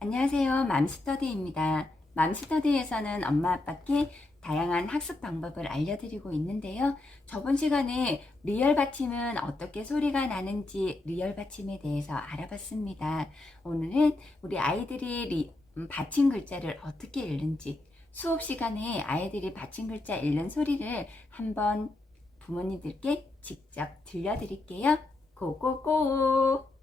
안녕하세요. 맘스터디입니다. 맘스터디에서는 엄마 아빠께 다양한 학습 방법을 알려드리고 있는데요. 저번 시간에 리얼 받침은 어떻게 소리가 나는지 리얼 받침에 대해서 알아봤습니다. 오늘은 우리 아이들이 리- 음, 받침 글자를 어떻게 읽는지 수업 시간에 아이들이 받침 글자 읽는 소리를 한번 부모님들께 직접 들려드릴게요. 고고고!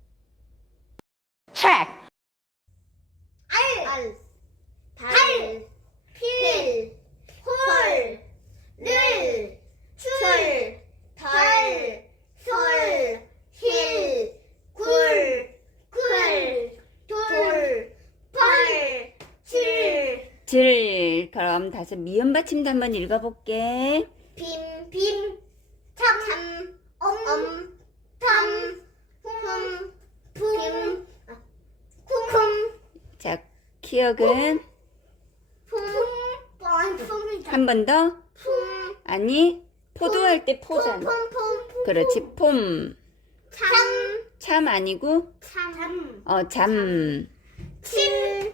질 그럼 다시 미음 받침도 한번 읽어볼게. 빔, 빔, 참, 참, 엄, 엄, 탐, 훔, 품, 아, 쿵, 자 기억은 품, 뻔, 품이다. 한번 더. 품, 아니 포도할 때 포잖아. 품, 품, 품, 그렇지 폼. 참, 참 아니고 참, 어 잠. 침,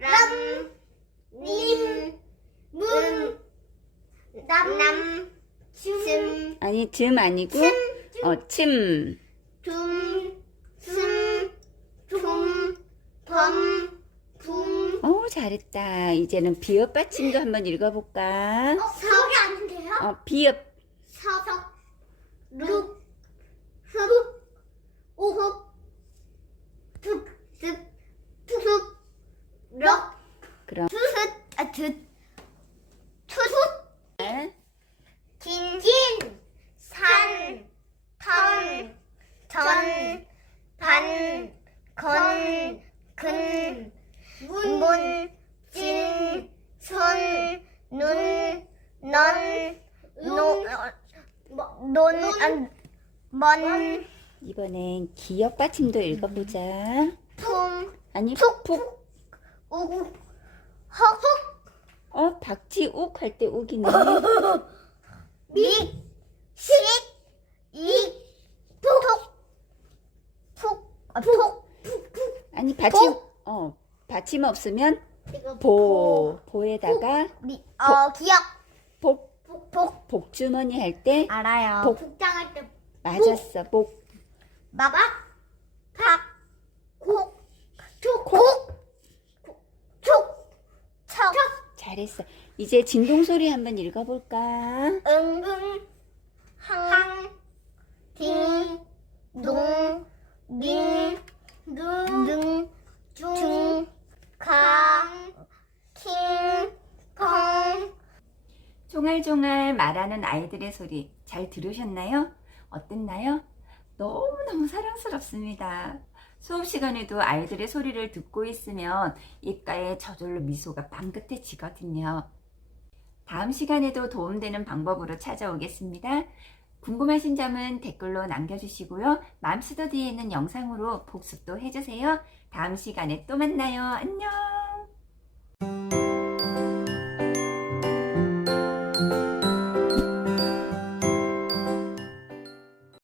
람, 님, 문, 남, 남, 침, 아니 즘 아니고 어 침. 둠, 숨, 둠, 범, 붐. 어 잘했다. 이제는 비읍 받침도 한번 읽어볼까? 어, 석이 아닌데요? 어 비읍. 석, 룩, 흡, 오흡, 툭, 습, 툭, 럭, 그럼 투숫, 아, 두, 반, 건, 근, 문, 문, 진, 손, 눈, 넌, 노, 논, 안, 먼, 이번엔 기역 받침도 읽어보자. 품, 아니 푹, 푹. 우, 헉, 어 박지욱 할때 욱이네. 미, 식, 이, 푹, 푹, 아, 푹. 아니 받침 어 받침 없으면 이거 보 보에다가 미, 어, 기억. 복 복, 복. 복주머니 할 때 알아요. 복. 복장할 때 맞았어 복 마박, 박, 콕, 촉, 콕, 촉, 척, 잘했어. 이제 진동 소리 한번 읽어볼까? 은근, 종알종알 말하는 아이들의 소리 잘 들으셨나요? 어땠나요? 너무너무 사랑스럽습니다. 수업 시간에도 아이들의 소리를 듣고 있으면 입가에 저절로 미소가 빵긋해지거든요. 다음 시간에도 도움되는 방법으로 찾아오겠습니다. 궁금하신 점은 댓글로 남겨주시고요. 맘스터디에 있는 영상으로 복습도 해주세요. 다음 시간에 또 만나요. 안녕!